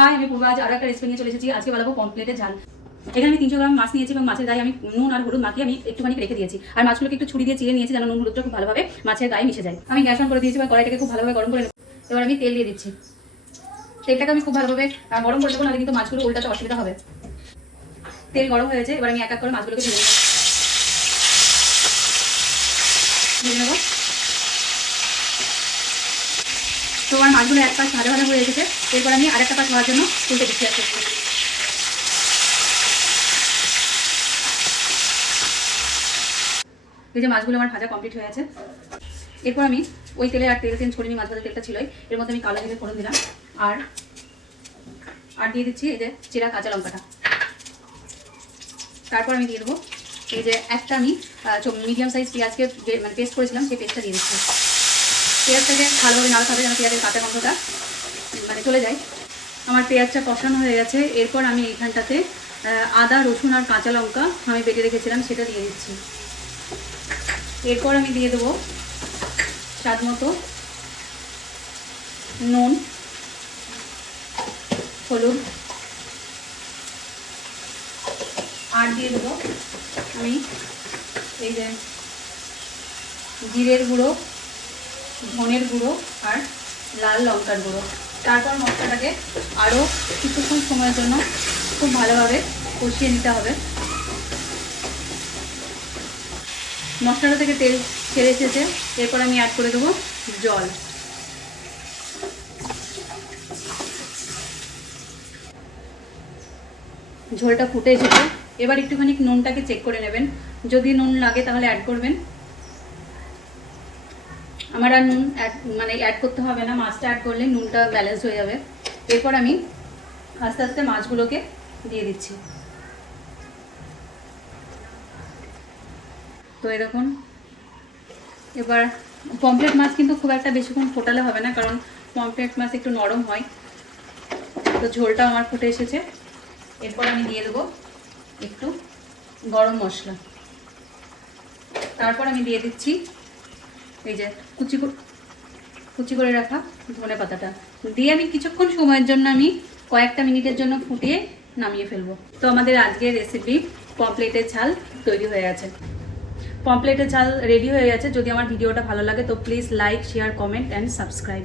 High, আমি পূর্ব আজ আরো একটা রেসিপি নিয়ে চলে এসেছি। আজকে বানাবো পমফ্লেটের ঝাল। এখানে আমি 300 গ্রাম মাছ নিয়েছি এবং মাছের গায়ে আমি নুন আর হলুদ মাখিয়ে আমি একটুখানি রেখে দিয়েছি। আর মাছগুলোকে একটু ছুরি দিয়ে চিড়ে নিয়েছি যেন নুন হলুদটা খুব ভালোভাবে মাছের গায়ে মিশে যায়। আমি গ্যাস অন করে দিয়েছি এবং কড়াইটাকে খুব ভালোভাবে গরম করে নেব। এবার আমি তেল দিয়ে দিচ্ছি। তেলটাকে আমি খুব ভালোভাবে গরম করে দেবো, নাহলে কিন্তু মাছগুলো উল্টাতে অসুবিধা হবে। তেল গরম হয়েছে, এবার আমি এক এক করে মাছগুলোকে ভেজে নেব। তো আমার মাছগুলো এক পাশ ভালো ভালো হয়ে এসেছে। এরপর আমি আরেকটা পাশ হওয়ার জন্য উল্টে দিচ্ছি। এই যে মাছগুলো আমার ভাজা কমপ্লিট হয়ে আছে। এরপর আমি ওই তেলে আর তেল চেঞ্জ করিনি, মাছ ভাজা তেলটা ছিলই, এর মধ্যে আমি কালো জিরে ফোড়ন দিলাম আর দিয়ে দিচ্ছি এই যে চেরা কাঁচা লঙ্কাটা। তারপর আমি দিয়ে দেবো এই যে একটা আমি মিডিয়াম সাইজ পেঁয়াজকে মানে পেস্ট করেছিলাম, সেই পেস্টটা দিয়ে দিচ্ছি। পেঁয়াজটাকে ভালোভাবে নাড়তে হবে যেন পেঁয়াজের কাঁচা গন্ধটা মানে চলে যায়। আমার পেঁয়াজটা কষানো হয়ে গেছে। এরপর আমি এইখানটাতে আদা, রসুন আর কাঁচা লঙ্কা আমি বেটে রেখেছিলাম, সেটা দিয়ে দিচ্ছি। এরপর আমি দিয়ে দেবো স্বাদ মতো নুন, হলুদ, আর দিয়ে দেবো আমি এই যে জিরের গুঁড়ো, ধনের গুঁড়ো আর লাল লঙ্কার গুঁড়ো। তারপর মশলাটাকে আরও কিছুক্ষণ সময়ের জন্য খুব ভালোভাবে কষিয়ে নিতে হবে। মশলাটা থেকে তেল ছেড়ে এসেছে। এরপর আমি অ্যাড করে দেবো জল। ঝোলটা ফুটে এসেছে। এবার একটুখানি নুনটাকে চেক করে নেবেন, যদি নুন লাগে তাহলে অ্যাড করবেন। আমার আর নুন অ্যাড করতে হবে না, মাছটা অ্যাড করলে নুনটা ব্যালেন্স হয়ে যাবে। এরপর আমি আস্তে আস্তে মাছগুলোকে দিয়ে দিচ্ছি। তো এই দেখুন, এবার পমফ্লেট মাছ কিন্তু খুব একটা বেশিক্ষণ ফোটালে হবে না, কারণ পমফ্লেট মাছ একটু নরম হয়। তো ঝোলটা আমার ফুটে এসেছে। এরপর আমি দিয়ে দেবো একটু গরম মশলা। তারপর আমি দিয়ে দিচ্ছি এই যে কুচি করে রাখা ধনে পাতাটা দিয়ে আমি কিছুক্ষণ সময়ের জন্য আমি কয়েকটা মিনিটের জন্য ফুটিয়ে নামিয়ে ফেলবো। তো আমাদের আজকের রেসিপি পমফ্লেটের ঝাল তৈরি হয়ে গেছে। পমফ্লেটের ঝাল রেডি হয়ে গেছে। যদি আমার ভিডিওটা ভালো লাগে তো please like, share, comment and subscribe.